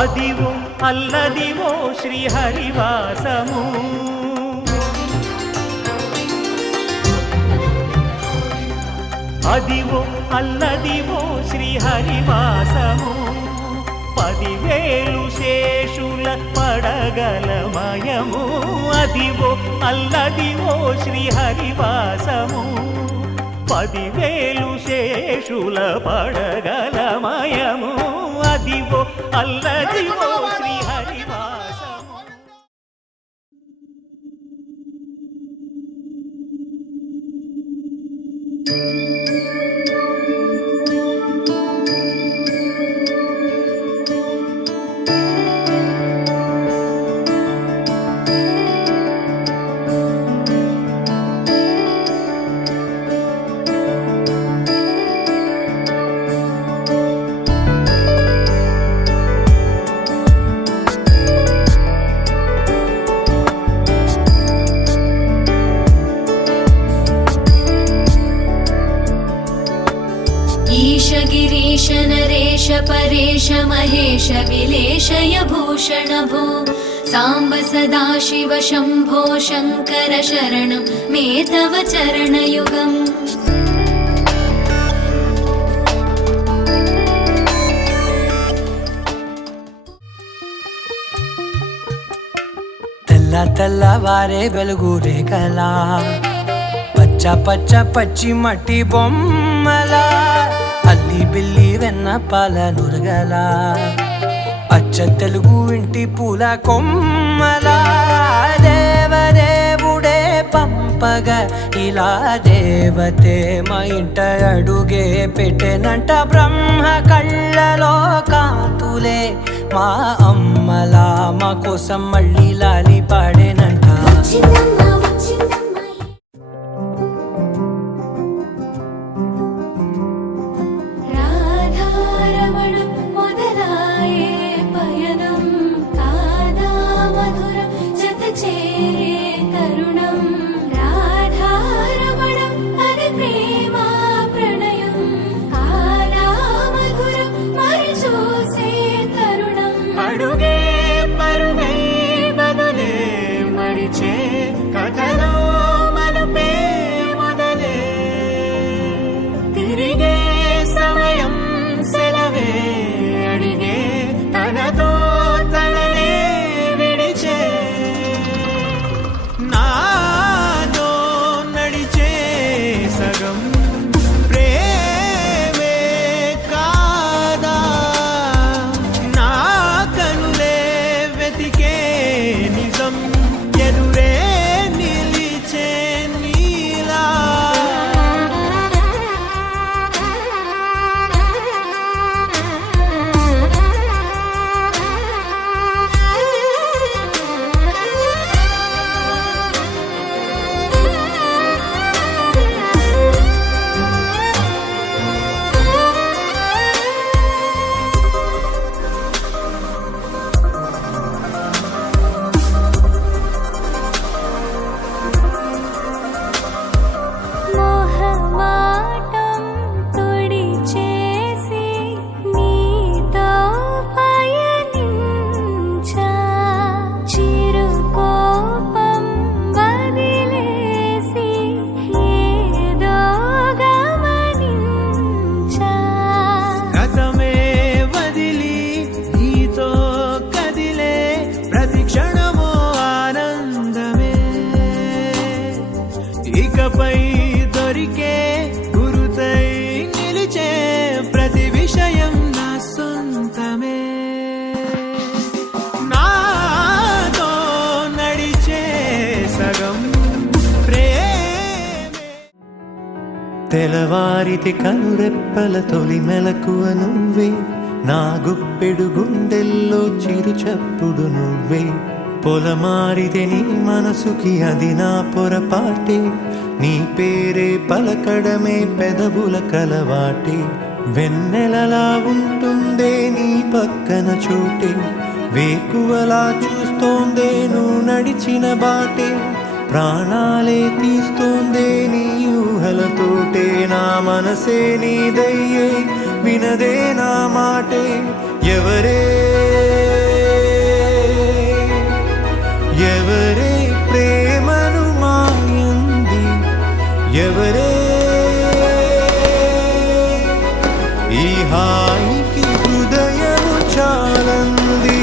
అదివో అల్లదివో శ్రీహరివాసము అదివో అల్లదివో శ్రీహరివాసము 10,000 శేషుల పడగలమయము అదివో అల్లదివో శ్రీహరివాసము 10,000 శేషుల పడగలమయము అదివో అల్లదివో శ్రీహరివాసము. गिरीश नरेश परेश महेश विलेशय भूषण भो सांब सदाशिव शंभो शंकर शरणं मे तव चरणयुगम् తెల్ల తెల్లవారే వెలుగు రేఖలా పచ్చ పచ్చ పచ్చి మట్టి బొమ్మలా అల్లి బిల్లి వెన్న పాల నురగల అచ్చ తెలుగు ఇంటి పూల కొమ్మలా దేవదేవుడే పంపగా ఇలా దేవతే మా ఇంట అడుగే పెట్టెనంట బ్రహ్మ కళ్ళలో కాంతులే మా అమ్మలా మా కోసం మళ్ళీ లాలి పాడేనంట. ఇకపై దొరికే గురుతై నిలిచే ప్రతి విషయం నా సొంతమే నాతో నడిచే సగం ప్రేమే. తెలవారితి కనురెప్పల తొలి మెలకువ నువ్వే నా గుప్పెడు గుండెల్లో చిరు చప్పుడు నువ్వే పొలమారితే నీ మనసుకి అది నా పొరపాటే నీ పేరే పలకడమే పెదవుల కలవాటే వెన్నెలలా ఉంటుందే నీ పక్కన చోటే వేకువలా చూస్తోందే నువ్వు నడిచిన బాటే ప్రాణాలే తీస్తోందే నీ ఊహలతోటే నా మనసే నీదయ్యే వినదే నా మాటే ఎవరే ఎవరే ప్రేమను మాయంది ఎవరే ఈ హాయికి హృదయము చాలంది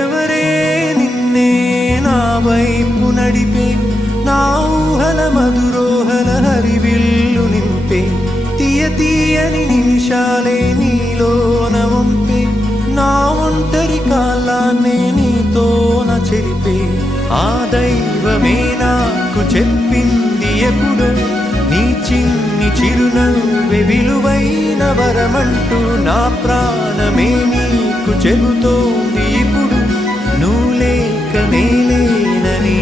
ఎవరే నిన్నే నా వైపు నడిపే నా ఊహల మధురోహల హరివిల్లు నింపే తీయ తీయని నిమిషాలే నీలోన వంపే నా ఒంటరి కాలాన్నే నీతోన చెరిపే ఆ దైవమే నాకు చెప్పింది ఎప్పుడు నీ చిన్ని చిరునవ్వె విలువైన వరమంటూ నా ప్రాణమే నీకు చెబుతోంది ఇప్పుడు నువ్వు లేక నేలేనని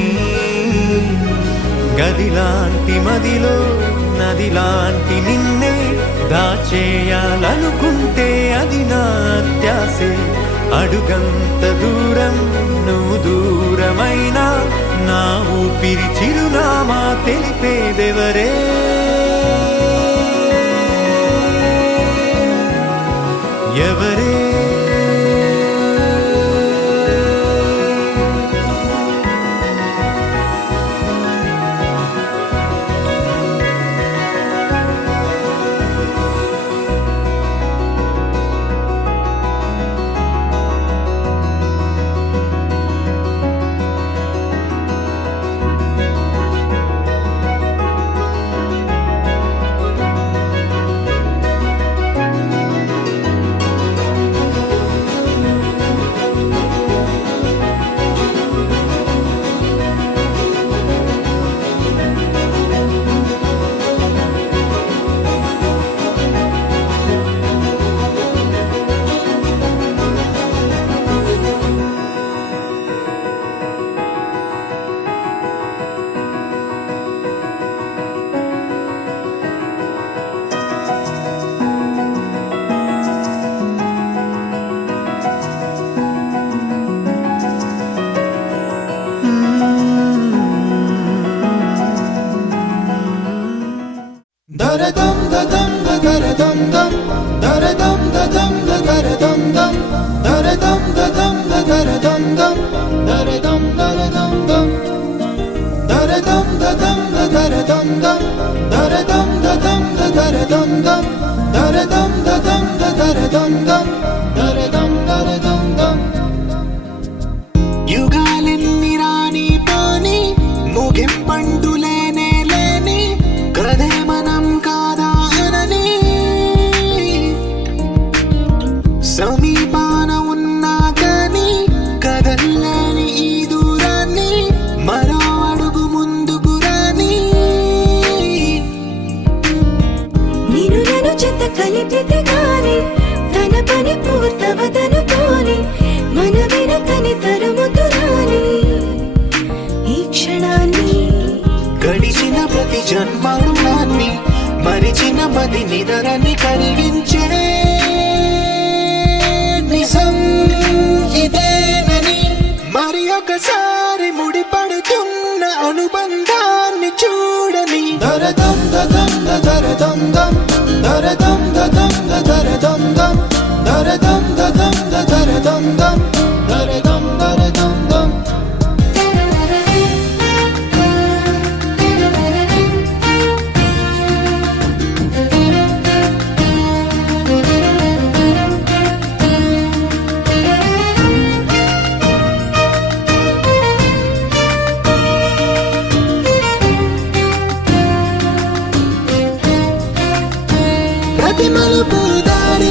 గదిలాంటి మదిలో నదిలాంటి నిన్నే దాచేయాలనుకుంటే అది నా అత్యాసే అడుగంత దూరం నువ్వు దూరమైనా నా ఊపిరి చిరునామా తెలిపేదెవరే ఎవరే Daradam dadam daradam dam daradam dadam daradam dam daradam dadam daradam dam daradam daradam dam daradam dadam daradam dam daradam dadam daradam dam daradam dadam daradam dam daradam daradam dam యుగాలెన్ని రాని పాని ముగింపండులేనే లేని కదే మనం కాదా అనని సమీపాన ఉన్నా కానీ కదల్లేని ఈ దూరాన్ని మరో అడుగు ముందుకు రాని నిన్ను నన్ను చెత్త కలిపితే గాని తన పని పూర్తవదనుకోని మన వెనకని తరుముతురాని ఈ క్షణాన్ని గడిచిన ప్రతి జన్మరుణాన్ని మరిచిన మది నిదరని కలిగించే నిజం ఇదేనని మరి ఒకసారి ముడిపడుతున్న అనుబంధాన్ని చూడని దరదం దదం దరదం దం దరదం దదం దరదం దం దరదం దదం దరదం దం దరదం దరదం దం ప్రతి మలుపు దారి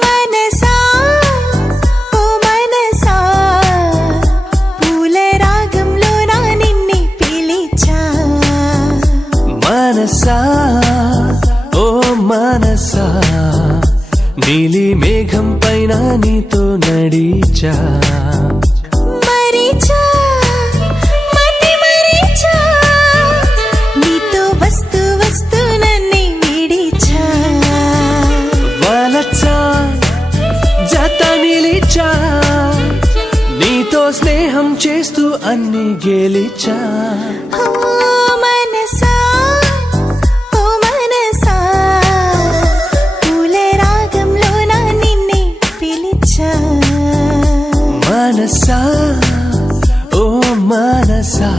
మనసా ఓ మనసా పూల రాగంలో నా నిన్నే పిలిచా మనసా ఓ మనసా నీలి మేఘం పైన నీతో నడిచా మరిచా మతి మరిచా నీతో వస్తూ వస్తూ నన్నే విడిచా వలచా జత నిలిచా నీతో స్నేహం చేస్తూ అన్ని గెలిచా ఓ మనసా ఓ మనసా పూల రాగంలో నా నిన్నే పిలిచా మనసా ఓ మనసా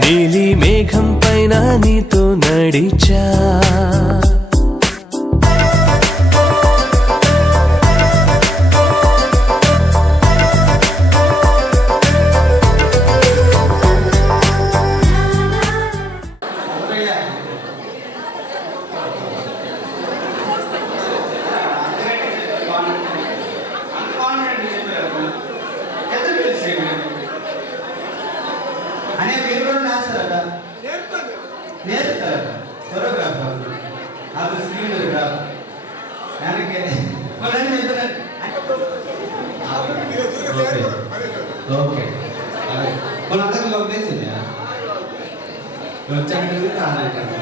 నీలి మేఘం పైన నీతో నడిచా అనే పేరు కూడా రాస్తారట నేర్పుతారట కొరియోగ్రాఫర్ అది స్క్రీన్ దానికి ఓకే వాళ్ళందరికీ లోపల వేసిందా వచ్చాక కాదు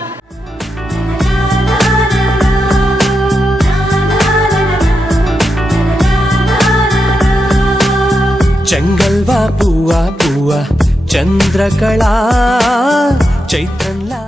చెంగల్వా పువ్వా పువ్వా చంద్రకళా చైత్రంలా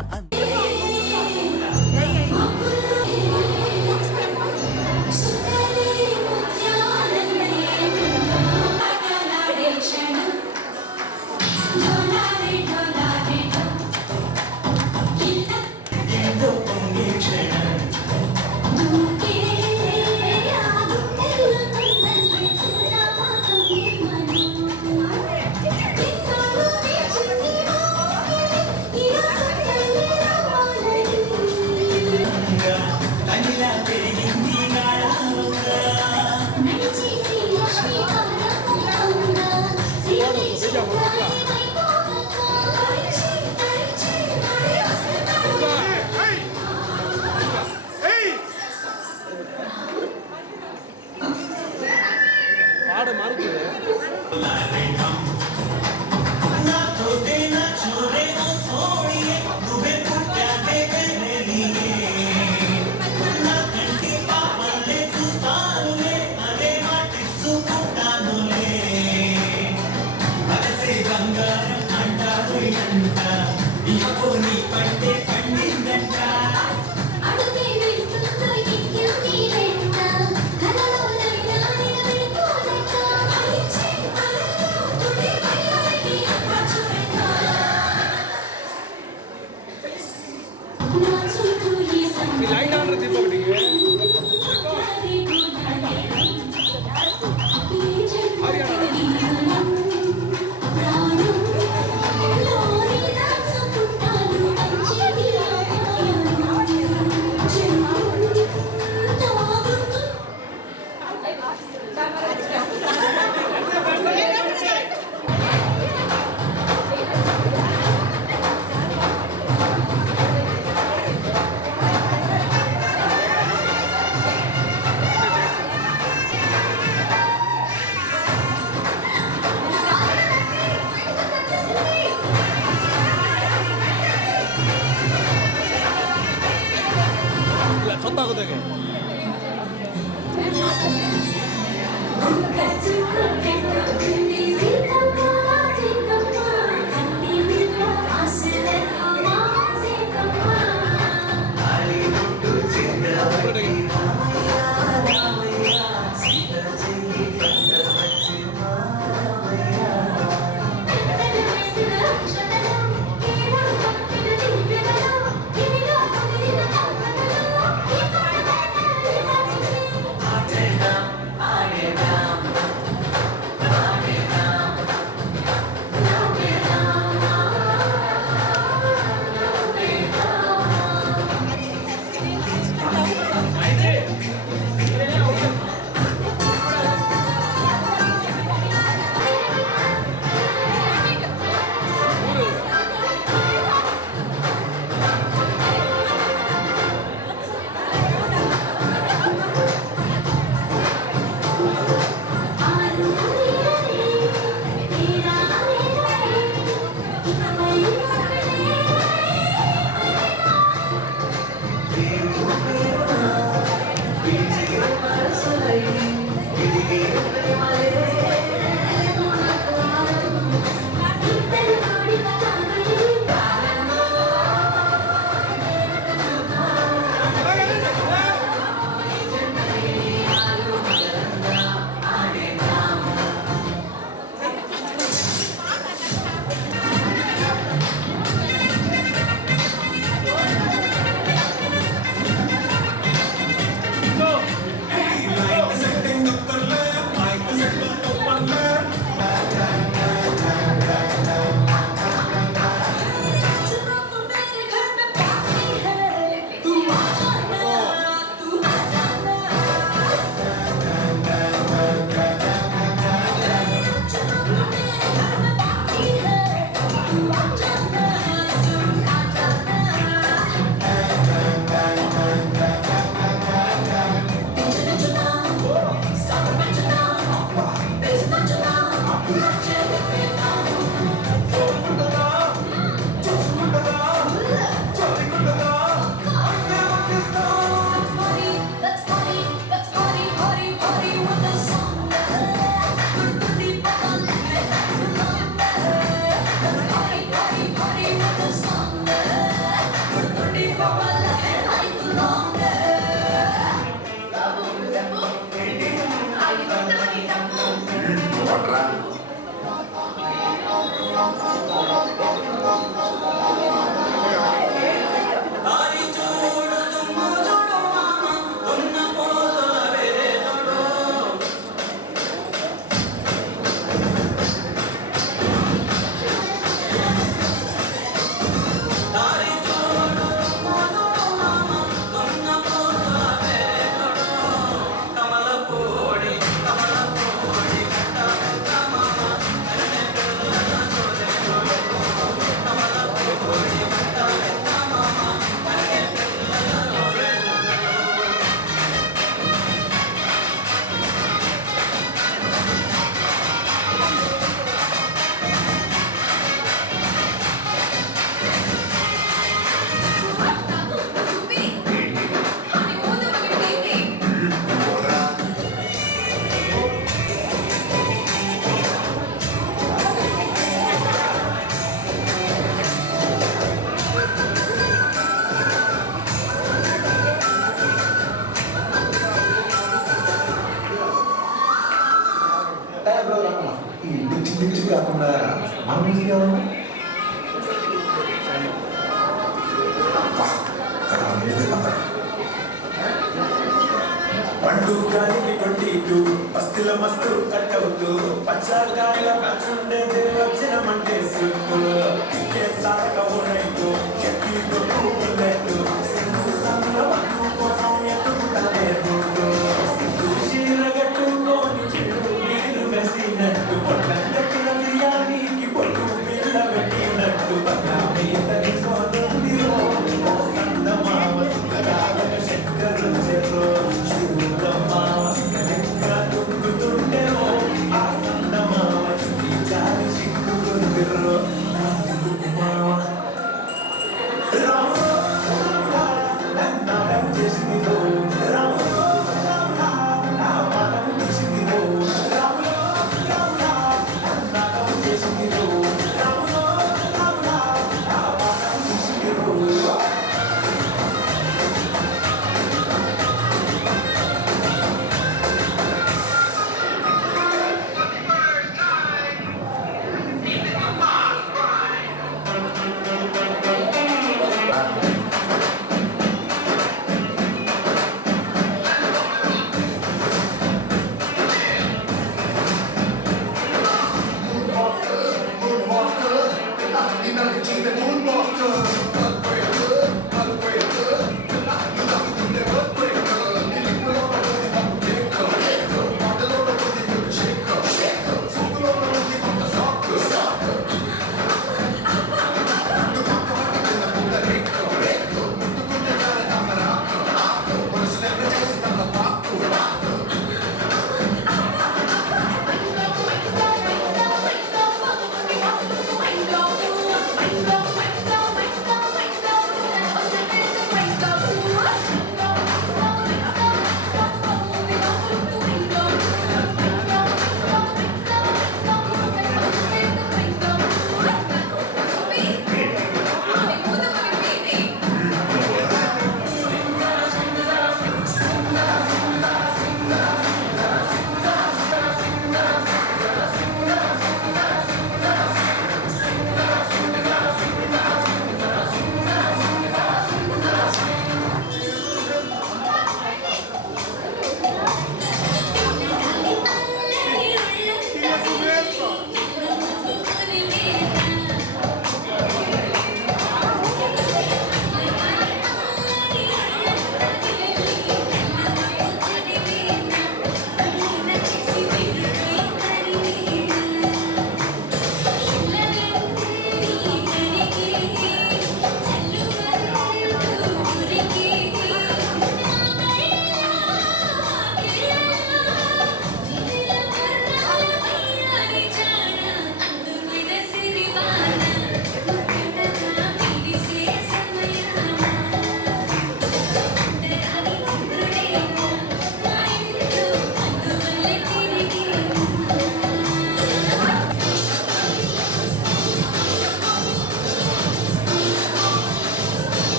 మన మ్యూజిక్ ఎవరు పండు గాలికి కొట్టిట్టు పస్తుల మస్తు కట్టవుతూ పచ్చాకాయల పచ్చుండేదే వచ్చినమంటే సుట్టు కిక్కే సారక ఉన్నట్టు ఎక్కి కొట్టు ఉన్నట్టు సింగు సంద్ర పట్టు కోసం ఎత్తుకుతానే రూటు సింగు చీర కట్టుకొని చెడు నీరు మెసినట్టు పొట్టందట్టిన బిర్యానీకి పొట్టు పిల్ల పెట్టినట్టు పక్క మీద సోదరుడిరో సందమావ సుఖరాగ శంకరు చెరో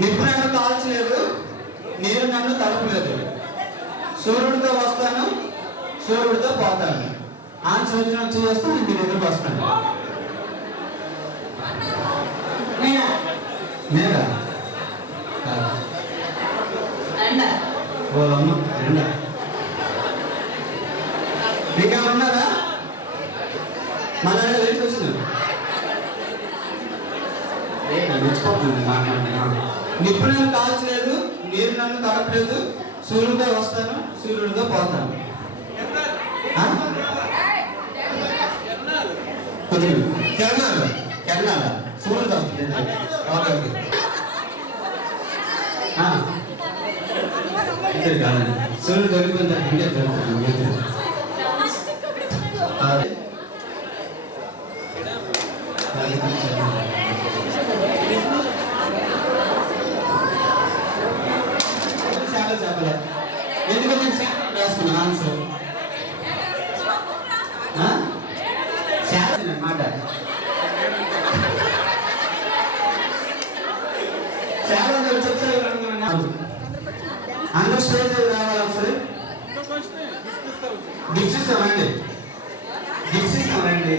నిప్పు నన్ను కాల్చలేదు, నీరు నన్ను తడపలేదు. సూర్యుడితో వస్తాను, సూర్యుడితో పోతాను. ఆన్సర్ వచ్చినట్టు చేస్తాను, నేను మీ దగ్గరకు వస్తాను. నేరా ఓ అమ్మ రెండ. ఇంకా ఉన్నారా? మన ఏం చూస్తున్నాను నిప్పు నన్ను కాల్చలేదు, నీరు నన్ను తడపలేదు. సూర్యుడితో వస్తాను, సూర్యుడితో పోతాను. కెరళ కెరళ సూర్యుడితో వస్తుంది. కాదండి, సూర్యుడు దొరికిపోయిన చెప్పలే. ఎందుకంటే రాసుకున్నాను ఆన్సర్ అన్నమాట. చాలా చెప్తారు. అందరూ స్టేజ్ రావాలి ఒకసారి. గిఫ్ట్స్ ఇస్తామండి, గిఫ్ట్స్ ఇస్తామండి.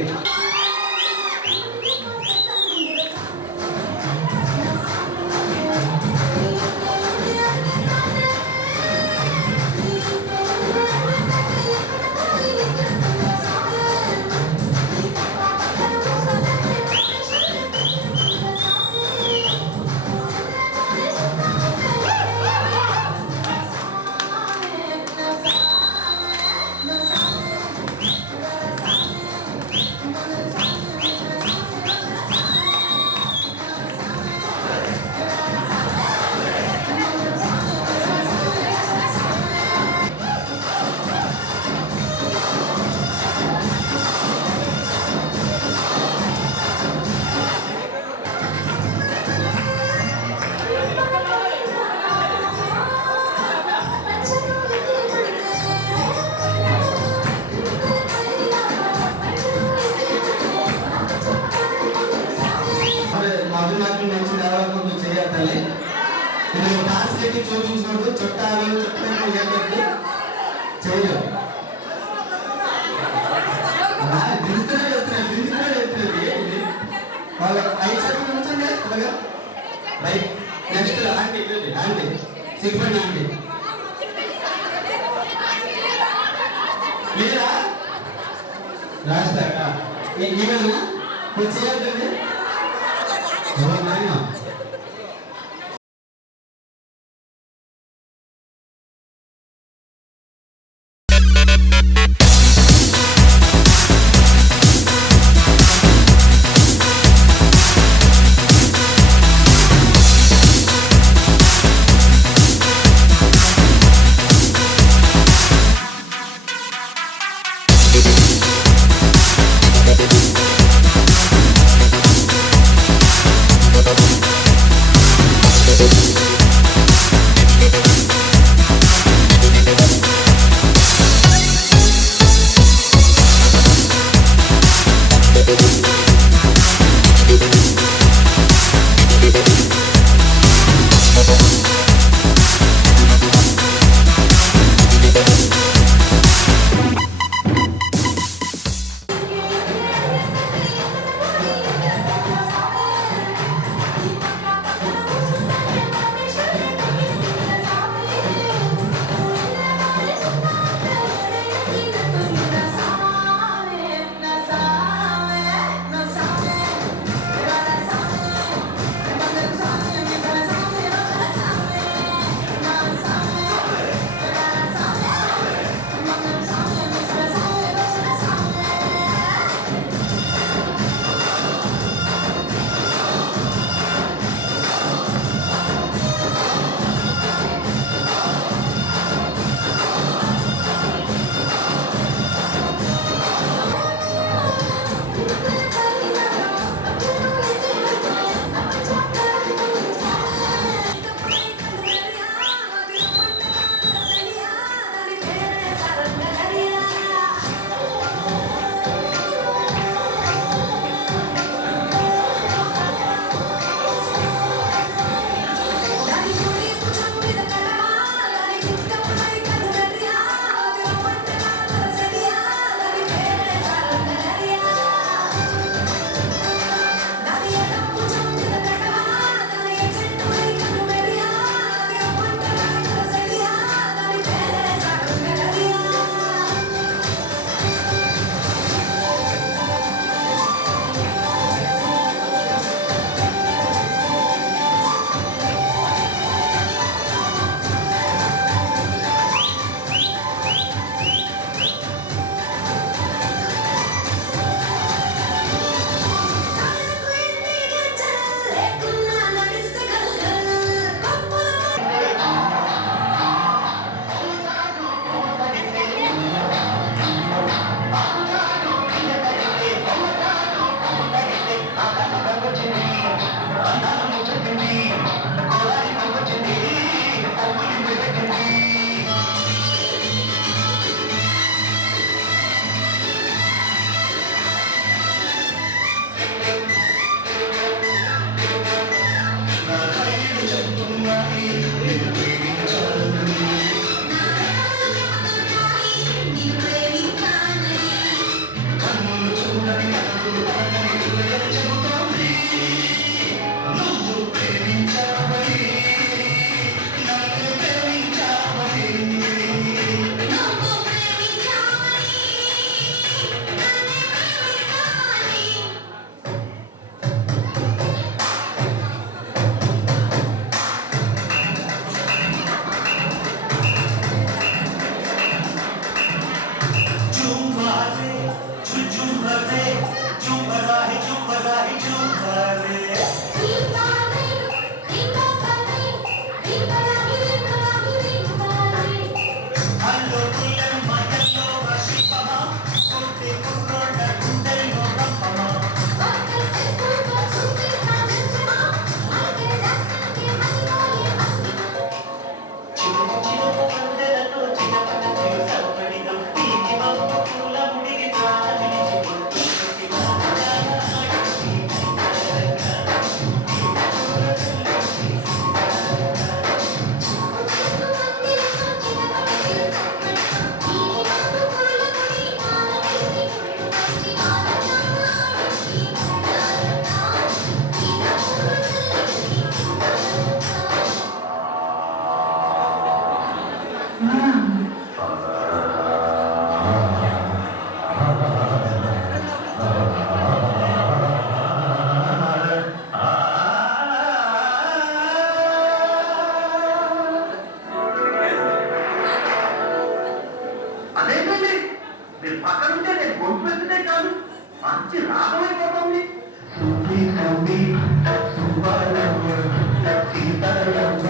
చూపించినప్పుడు చుట్టాలు చేయలేదు. వాళ్ళ 5 సెకండ్లు ఉంచండి అలాగా. రైట్, నెక్స్ట్ ఆంటీ ఆంటీ సిగ్గుపడి ఆంటీ లేదా రాస్తాక ఇవేనా చేయాలండి. మంచి రాగమైపోతుంది. తుమ్మి తుమ్మి తువ్వాలమ్మ, సీతాలమ్మ.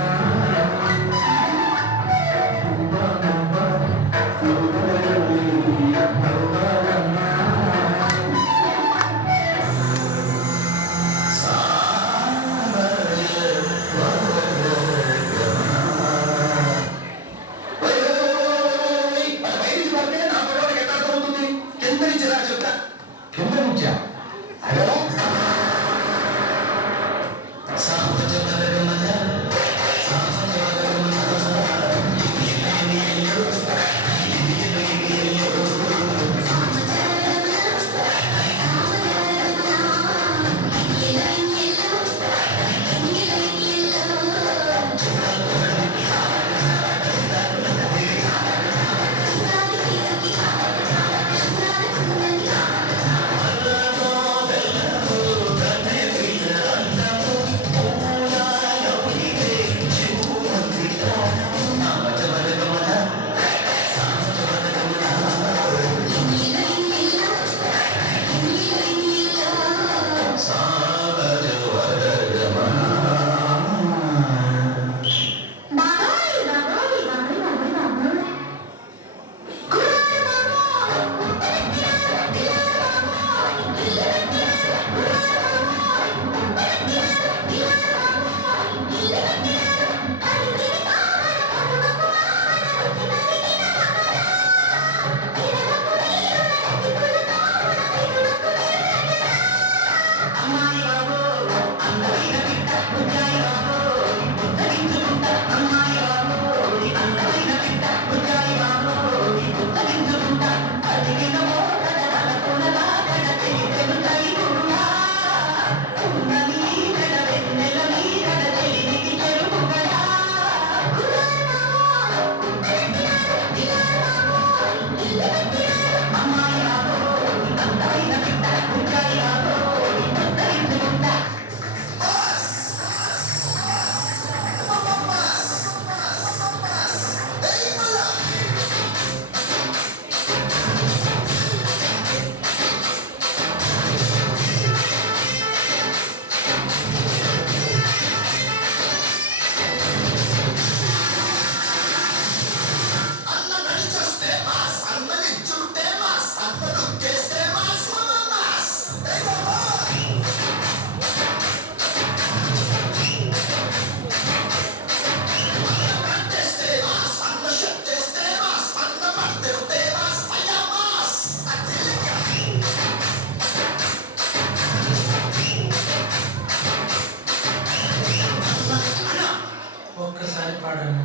ఒక్కసారి పాడండి.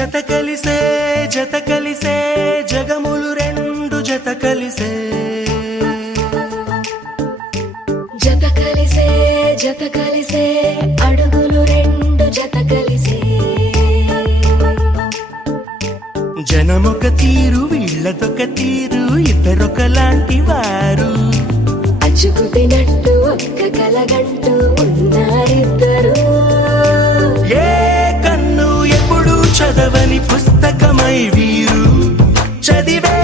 జత కలిసే జగములు రెండు జత కలిసే జత కలిసే అడుగులు రెండు జత కలిసే జనమొక తీరు వీళ్ళదొక తీరు ఇద్దరొకలాంటి వారు అచ్చుకు తినట్టు ఒక్క కలగంటూ ఉన్నారిద్దరు ఏ కన్ను ఎప్పుడు చదవని పుస్తకమై వీరు చదివేస్తున్నారానందంగా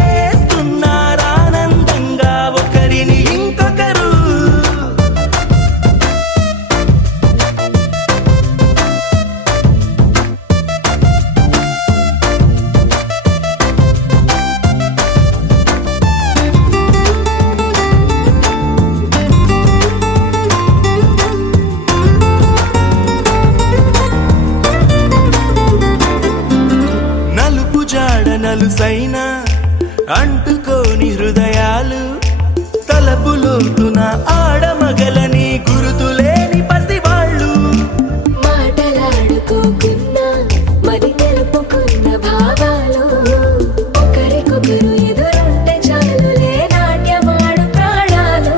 ఒకరిని ఇంకొకరు నలుపు జాడ నలుసైన అంటుకోని హృదయాలు తలపులోతున ఆడమగలని గురుతులేని పసివాళ్ళు మాటలాడుకోకున్నా మరి తెలుపుకున్న భావాలు ఒకరికొకరు ఎదురుంటే చాలులే నాట్యమాడు ప్రాణాలు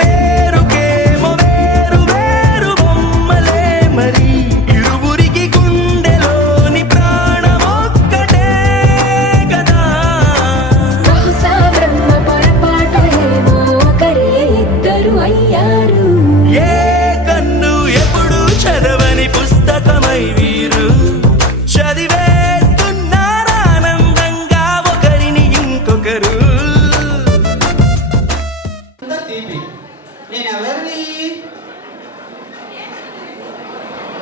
పేరుకేమో వేరు వేరు బొమ్మలే మరి ఇరువురికి గుండెలోని ప్రాణమొక్కటే కదా బహుశా బ్రహ్మ పొరపాటు ఏమో ఒకరే ఇద్దరు అయ్యారు ఏ కన్ను ఎప్పుడు చదవని పుస్తకమై వీరు చదివేస్తున్నారానందంగా ఒకరిని ఇంకొకరు అంతా తీపి నేను ఎవరిని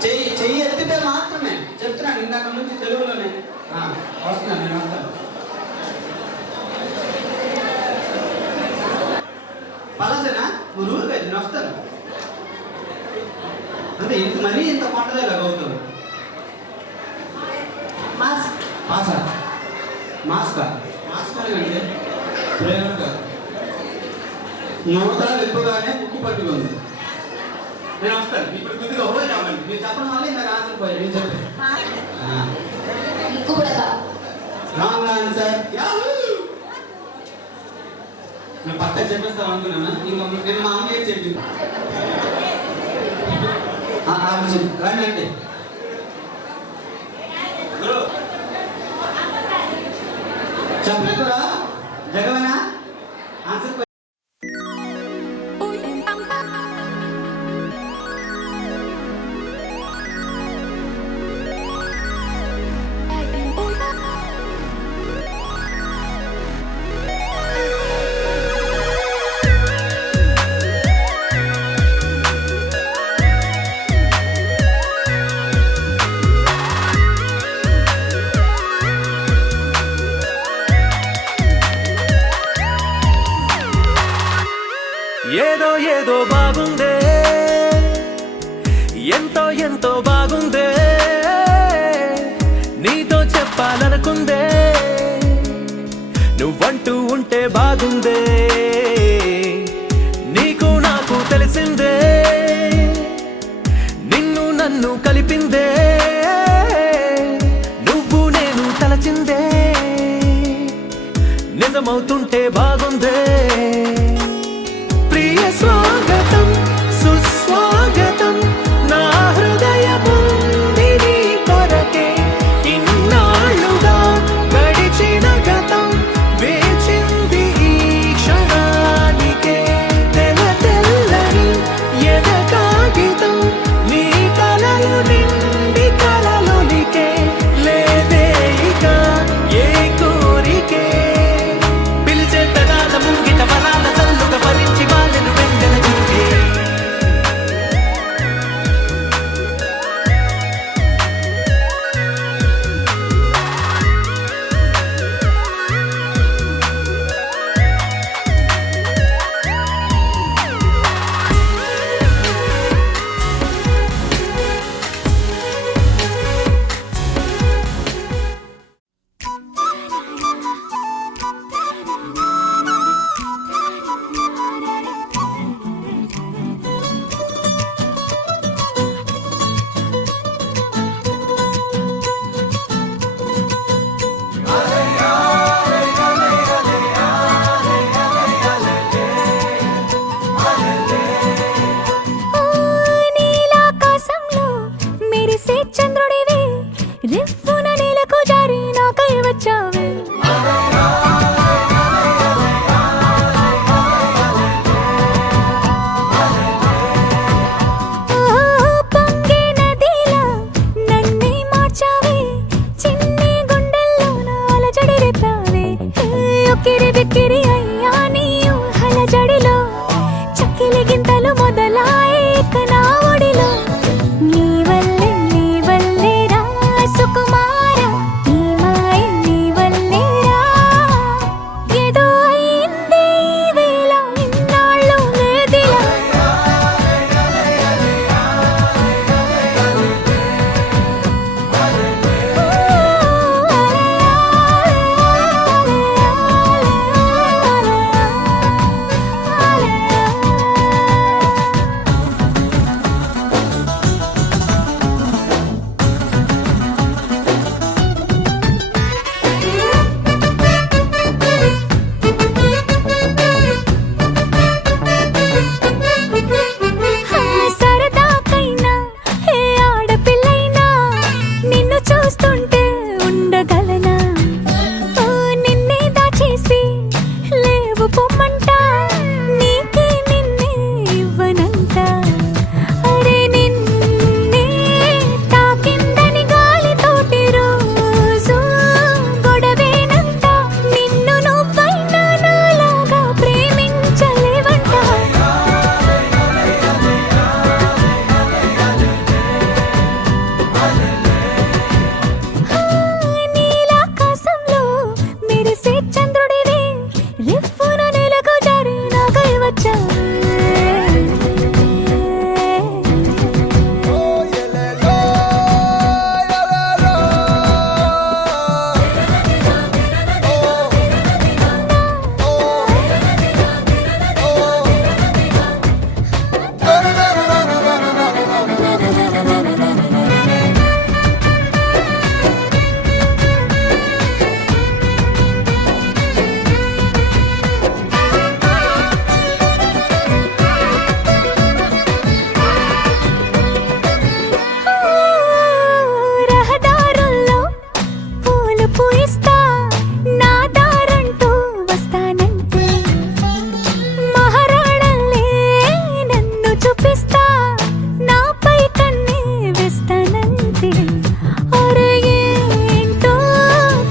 చెయ్యి ఎత్తితే మాత్రమే చెప్తున్నాను ఇందాక నుంచి తెలుగులోనే వస్తున్నాను నేను వస్తాను పలాసేనా నువ్వు ఊరు కదా నేను వస్తాను అంటే ఇంత మరీ ఇంత కొండదే అవుతుంది మాసా మాస్కా అంటే ప్రయోగం కాదు నూతన విప్పుగానే ముక్కు పట్టుకుంది నేను వస్తాను ఇప్పుడు కొద్దిగా ఓవర్ అవ్వండి మీరు చెప్పడం వల్ల ఇంకా ఆన్సర్ పోయారు నేను చెప్పాను రాంగ్ ఆన్సర్ నేను పక్కన చెప్పేస్తాను అనుకున్నాను ఇంకా నేను మా అమ్మకి చెప్పింది రండి అంటే చెప్పలేదురా జగమేనా ఆన్సర్ ఏదో ఏదో బాగుందే ఎంతో ఎంతో బాగుందే నీతో చెప్పాలనుకుందే నువ్వంటూ ఉంటే బాగుందే నీకు నాకు తెలిసిందే నిన్ను నన్ను కలిపిందే నువ్వు నేను తలచిందే నిజమవుతుంటే బాగుందే ప్రియ స్వాగతం సుస్వాగతం నా హృదయముంది నీ కొరకే ఇన్నాళ్ళుగా గడిచిన గతం వేచింది ఈ క్షణానికే తెల్ల తెల్లని ఎద కాగితం నీ కలలు నిండి కలలొలికే లేదే ఇక ఏ కోరికే పిలిచే పెదాల ముంగిట వరాల సల్లుగా భరించి వాళ్ళను వెంటనే చురుకే మెరిసే చంద్రుడివి రిఫ్ఫున నెలకు జారి నాకై వచ్చావే రహదారుల్లో పూలు పూయిస్తా నా దారంటూ వస్తానంటే మహారాణల్లే నన్ను చూపిస్తా నాపై కన్నే వేస్తానంటే అరే ఏంటో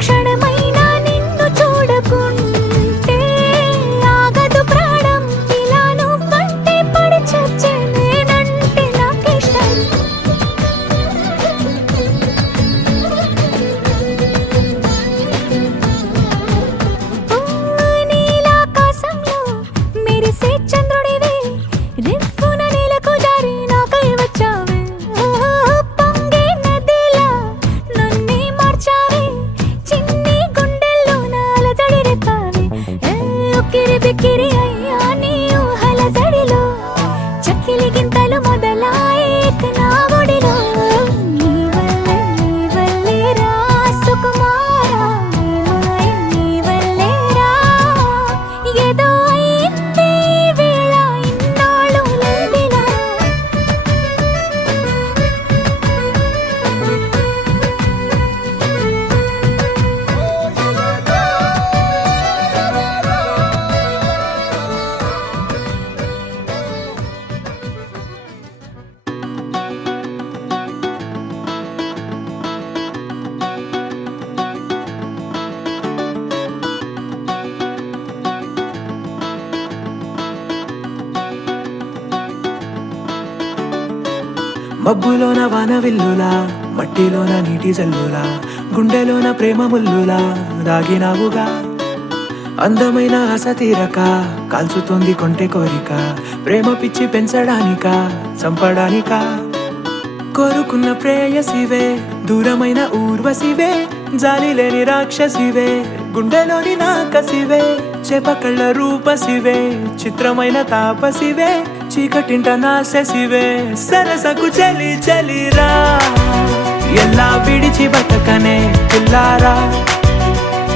క్షణమైనా నిన్ను చూడకుంటే ఆగదు ప్రాణం ఇలా నువ్వంటే పడి చచ్చే నేనంటే నాకిష్టం నీలాకాశంలో మెరిసే చంద్రుడివి రిఫ్ఫున నీలకు జారి నాకై వచ్చావే పొంగే నదిలా నన్నే మార్చావే చిన్ని గుండెల్లో నాలజడి రేపావే ఉక్కిరి బిక్కిరి అయ్యా నీ ఊహల జడిలో చక్కిలి గింతలు మొదలాయే నా ఒడిలో నీ వల్లే రా సుకుమారా నీ వల్లే రా ఏదో అయింది ఈ వేళ ఇన్నాళ్ళు లేదిలా మబ్బులోన వాన విల్లులా మట్టిలోన నీటి జల్లులా గుండెలోన ప్రేమ ముల్లులా దాగినావుగా అందమైన ఆశ తీరక కాల్చుతోంది కొంటె కోరిక ప్రేమ పిచ్చి పెంచడానిక చంపడానిక కోరుకున్న ప్రేయసివే దూరమైన ఊర్వశివే జాలి లేని రాక్షసివే గుండెలోని నాకసివే చేపకళ్ళ రూపసివే చిత్రమైన తాపసివే చీకటింట నాశసివే సరసకు చలి చలిరా ఎలా విడిచి బతకనే పిల్లారా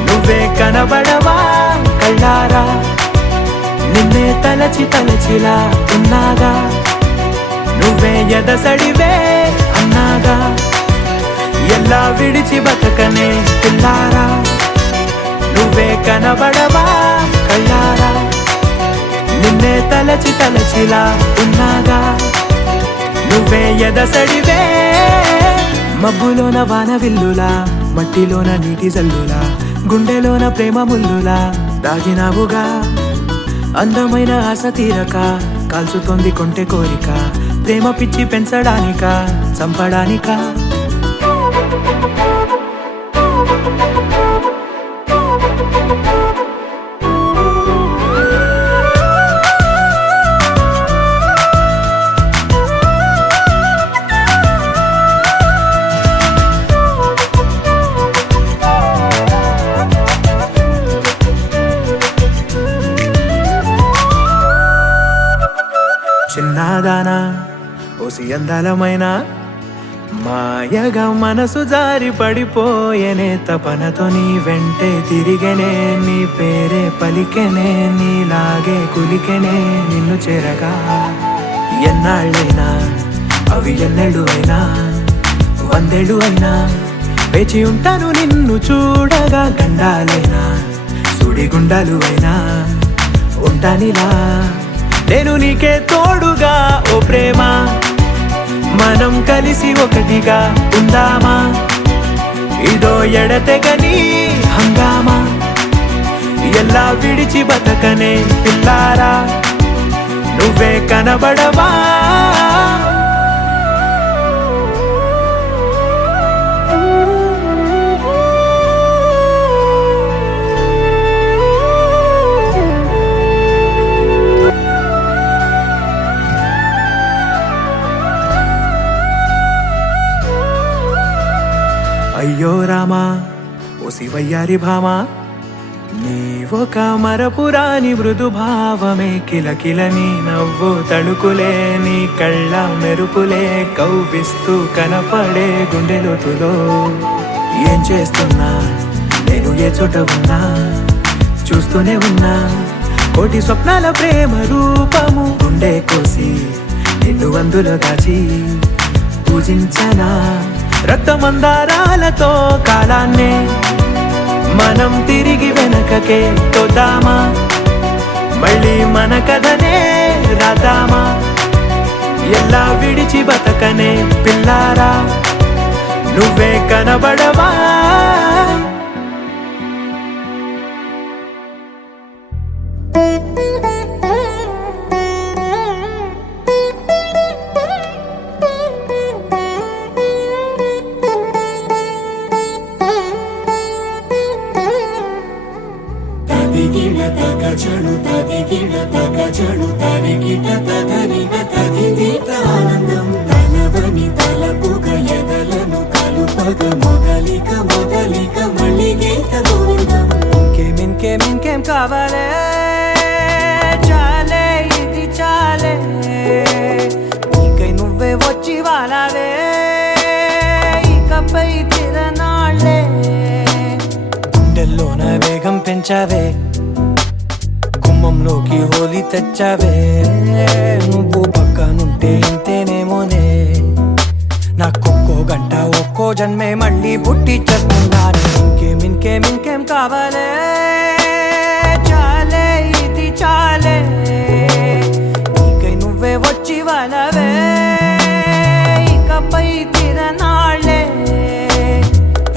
నువ్వే కనబడవా కళ్ళారా నిన్నే తలచి తలచిలా ఉన్నాగా నువ్వే ఎదసడివే అన్నాగా ఎలా విడిచి బతకనే పిల్లారా నువ్వే కనబడవా కళ్ళారా నిన్నే తలచి తలచిలా ఉన్నాగా నువ్వే ఎదసడివే మబ్బులోన వాన విల్లులా మట్టిలోన నీటి జల్లులా గుండెలోన ప్రేమ ముల్లులా దాగినావుగా అందమైన ఆశ తీరక కాల్చుతోంది కొంటె కోరిక ప్రేమ పిచ్చి పెంచడానిక చంపడానిక చిన్నదానా ఓసి అందలమైన మాయగా మనసు జారి పడిపోయేనే తపనతో నీ వెంటే తిరిగేనే నీ పేరే పలికెనే నీలాగే కులికెనే నిన్ను చేరగా ఎన్నాళ్ళైనా అవి ఎన్నెళ్ళు అయినా 100 ఏళ్ళు అయినా వేచి ఉంటాను నిన్ను చూడగా గండాలైనా సుడిగుండాలు అయినా ఉంటానిలా నేను నీకే తోడుగా ఓ ప్రేమ మనం కలిసి ఒకటిగా ఉందామా ఇదో ఎడతెగని హంగామా ఎలా విడిచి బతకనే పిల్లారా నువ్వే కనబడవా వయ్యారి భామా నీ ఒక మరపురాని మృదు భావమే కిలకిల నీ నవ్వు తడుకులే నీ కళ్ళ మెరుపులే కవ్విస్తూ కనపడే గుండెలోతులో ఏం చేస్తున్నా నేను ఏ చోట ఉన్నా చూస్తూనే ఉన్నా కోటి స్వప్నాల ప్రేమ రూపము గుండె కోసి నిన్ను అందులో దాచి పూజించనా రక్తమందారాలతో కాలాన్నే మనం తిరిగి వెనకకే తోద్దామా మళ్ళీ మన కథనే రాద్దామా ఎలా విడిచి బతకనే పిల్లారా నువ్వే కనబడవా తదిగిడ తగజడు తదిగిడ తగజడు తరిగిట తదరిన తదిదీత ఆనందం తలవని తలపుగ ఎదలను కలుపగ మొదలిక మొదలిక మళ్ళీ గీత గోవిందం ఇంకేం కావాలే చాలే ఇది చాలే నీకై నువ్వే వచ్చి వాలావే ఇకపై తిరనాళ్ళే గుండెల్లోన వేగం పెంచావే గుమ్మంలోకి హోలీ తెచ్చావే నువ్వు పక్కనుంటే ఇంతేనేమోనే నాకొక్కో గంట ఒక్కో జన్మే మళ్ళీ పుట్టి చేస్తున్నాను ఇంకేం కావాలే చాలే ఇది చాలే నీకై నువ్వే వచ్చి వాళ్ళవే ఇకపై తిరనాళ్ళే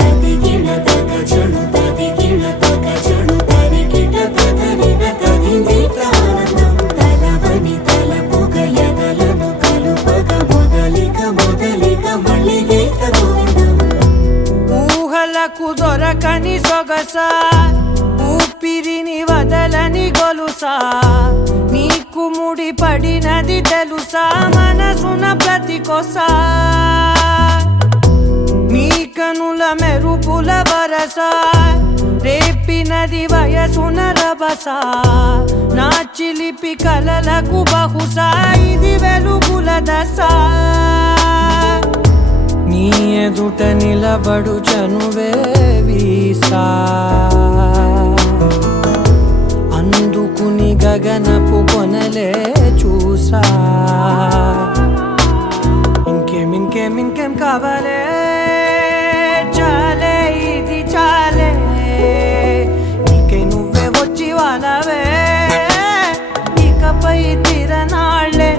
తదిగిడ తగజడు తదిగిడ తగజడు తరిగిట తదరిన తదిదీత ఆనందం తలవని తలపుగ ఎదలను కలుపగ మొదలిక మొదలిక మళ్ళీ గీత గోవిందం ఊహలకు దొరకని సొగసా ఊపిరిని వదలని గొలుసా నీకు ముడి పడినది తెలుసా మనసున ప్రతి కొసా నీ కనుల మెరుపుల వరస రేపినది వయసున రభస నా చిలిపి కలలకు బహుశా ఇది వెలుగుల దశ నీ ఎదుట నిలబడు చనువే వీసా అందుకుని గగనపు కొనలే చూసా ఇంకేం కావాలే చాలే ఇది చాలే నీకై నువ్వే వచ్చి వాళ్ళవే ఇకపై తిరనాళ్ళే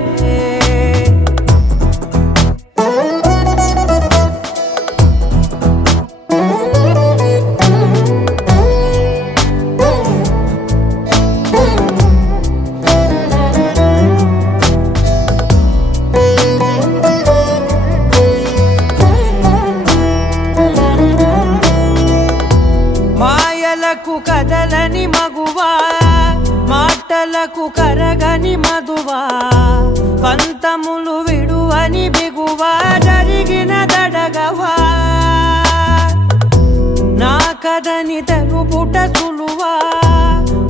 మాయలకు కదలని మగువా మాటలకు కరగని మధువా పంతములు విడువని బిగువా జరిగిన దడగవా నా కథని తెలుపుట సులువా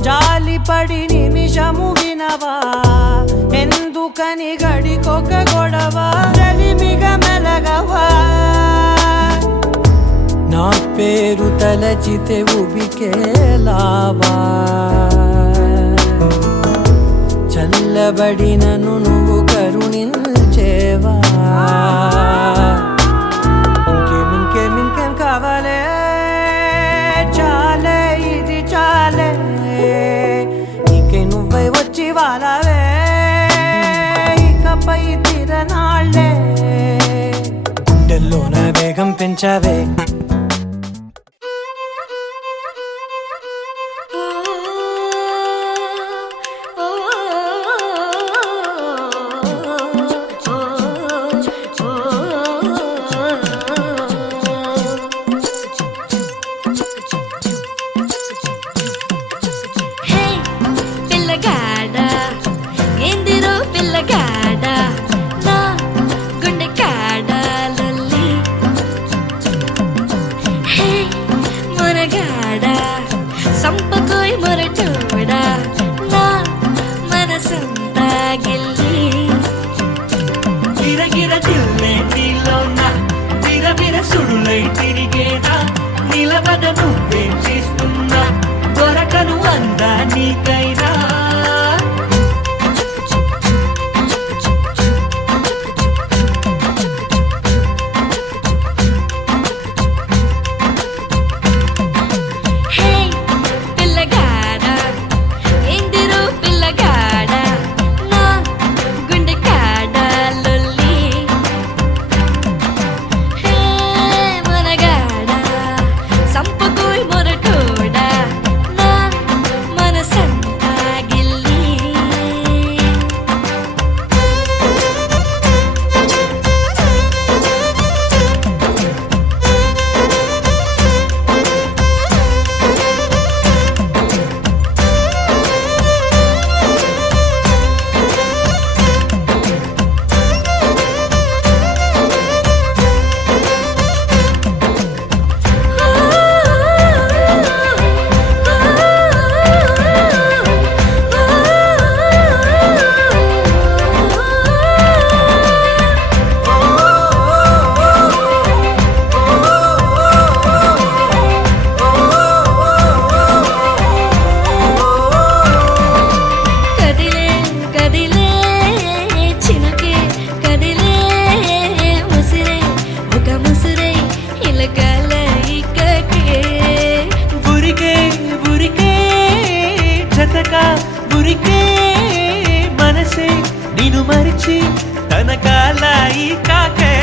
జాలిపడి నిమిషము వినవా ఎందుకని గడికొక గొడవ రలిమిగ మెలగవా నా పేరు తలచితే ఉబికేలావా చల్లబడినను నువ్వు కరుణించేవా ఇంకేం కావాలే చాలే ఇది చాలే నీకై నువ్వై వచ్చి వాళ్ళవే ఇకపై తిరనాళ్ళే గుండెల్లోన వేగం పెంచావే సంపకోయ్ మొరటోడా నా మనసంతా గిల్లి గిరగిర తిల్లే నీలోన విరవిర సుడులై తిరిగేనా నిలబడ నువ్వేం చేస్తున్నా దొరకను అందా నీకైనా హే పిల్లగాడా ఎందిరో పిల్లగాడా నా గుండె కాడా లొల్లి హే మనగాడా సంపకోయ్ మొరటోడా నా మనసంతా గిల్లి కదిలే కదిలే చినుకే కదిలే ముసిరే ఒక ముసిరే ఇలకల ఇక్కకే ఉరికే ఉరికే జతగా ఉరికే మనసే నిన్ను మరిచి తన కాలాయి కాకే